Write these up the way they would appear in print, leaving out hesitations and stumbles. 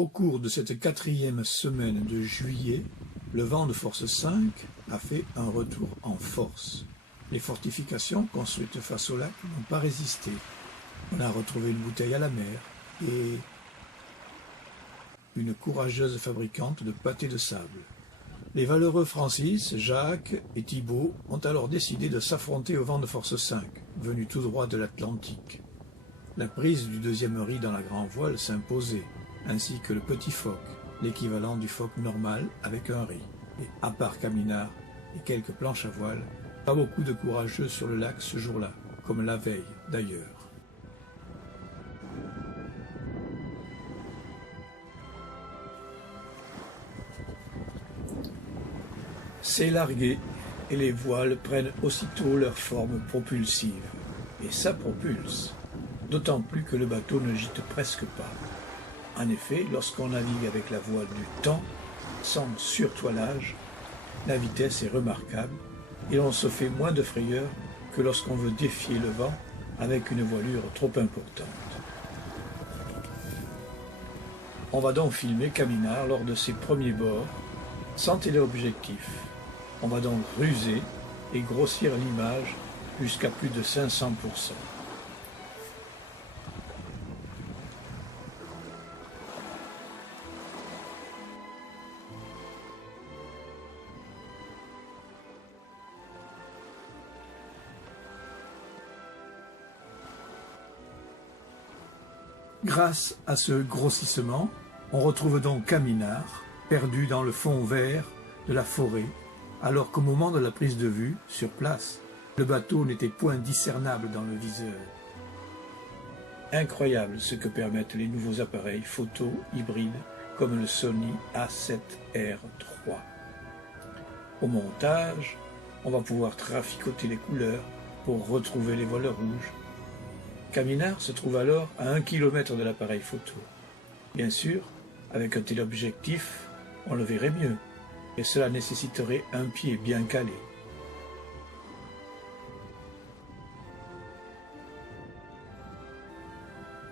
Au cours de cette 4e semaine de juillet, le vent de force 5 a fait un retour en force. Les fortifications construites face au lac n'ont pas résisté. On a retrouvé une bouteille à la mer et une courageuse fabricante de pâté de sable. Les valeureux Francis, Jacques et Thibault ont alors décidé de s'affronter au vent de force 5, venu tout droit de l'Atlantique. La prise du 2e riz dans la grand voile s'imposait, ainsi que le petit phoque, l'équivalent du phoque normal avec un riz. Et à part Caminard et quelques planches à voile, pas beaucoup de courageux sur le lac ce jour-là, comme la veille d'ailleurs. C'est largué, et les voiles prennent aussitôt leur forme propulsive. Et ça propulse, d'autant plus que le bateau ne gîte presque pas. En effet, lorsqu'on navigue avec la voile du temps, sans surtoilage, la vitesse est remarquable, et l'on se fait moins de frayeur que lorsqu'on veut défier le vent avec une voilure trop importante. On va donc filmer Caminard lors de ses premiers bords, sans téléobjectif. On va donc ruser et grossir l'image jusqu'à plus de 500%. Grâce à ce grossissement, on retrouve donc Caminard, perdu dans le fond vert de la forêt, alors qu'au moment de la prise de vue, sur place, le bateau n'était point discernable dans le viseur. Incroyable ce que permettent les nouveaux appareils photo hybrides comme le Sony A7R3. Au montage, on va pouvoir traficoter les couleurs pour retrouver les voiles rouges. Caminard se trouve alors à 1 km de l'appareil photo. Bien sûr, avec un téléobjectif, on le verrait mieux, et cela nécessiterait un pied bien calé.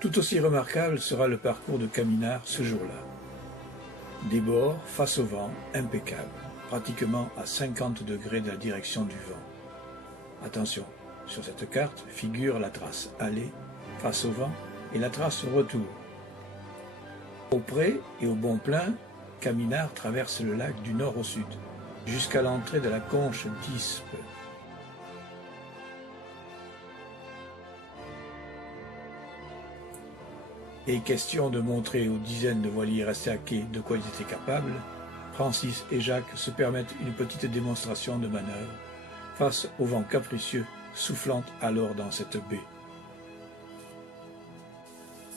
Tout aussi remarquable sera le parcours de Caminard ce jour-là. Des bords face au vent, impeccable, pratiquement à 50 degrés de la direction du vent. Attention, sur cette carte figure la trace aller face au vent et la trace retour. Au près et au bon plein, Caminard traverse le lac du nord au sud, jusqu'à l'entrée de la conche d'Ispe. Et question de montrer aux dizaines de voiliers restés à quai de quoi ils étaient capables, Francis et Jacques se permettent une petite démonstration de manœuvre face au vent capricieux soufflant alors dans cette baie.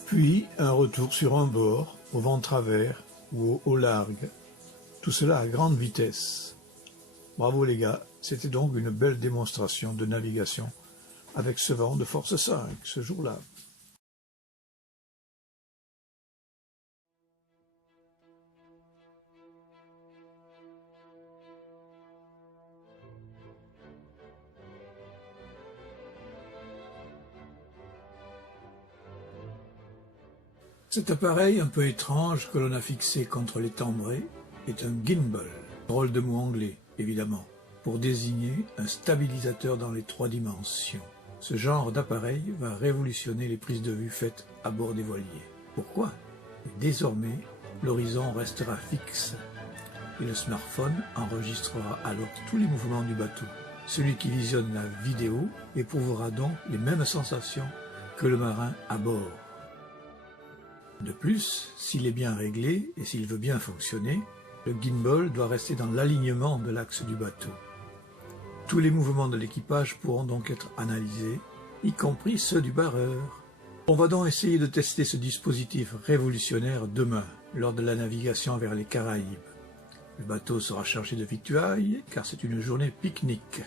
Puis un retour sur un bord, au vent travers ou au largue, tout cela à grande vitesse. Bravo les gars, c'était donc une belle démonstration de navigation avec ce vent de force 5 ce jour-là. Cet appareil un peu étrange que l'on a fixé contre les tambrées est un gimbal, drôle de mot anglais évidemment, pour désigner un stabilisateur dans les 3 dimensions. Ce genre d'appareil va révolutionner les prises de vue faites à bord des voiliers. Pourquoi? Désormais, l'horizon restera fixe et le smartphone enregistrera alors tous les mouvements du bateau. Celui qui visionne la vidéo éprouvera donc les mêmes sensations que le marin à bord. De plus, s'il est bien réglé et s'il veut bien fonctionner, le gimbal doit rester dans l'alignement de l'axe du bateau. Tous les mouvements de l'équipage pourront donc être analysés, y compris ceux du barreur. On va donc essayer de tester ce dispositif révolutionnaire demain, lors de la navigation vers les Caraïbes. Le bateau sera chargé de victuailles, car c'est une journée pique-nique.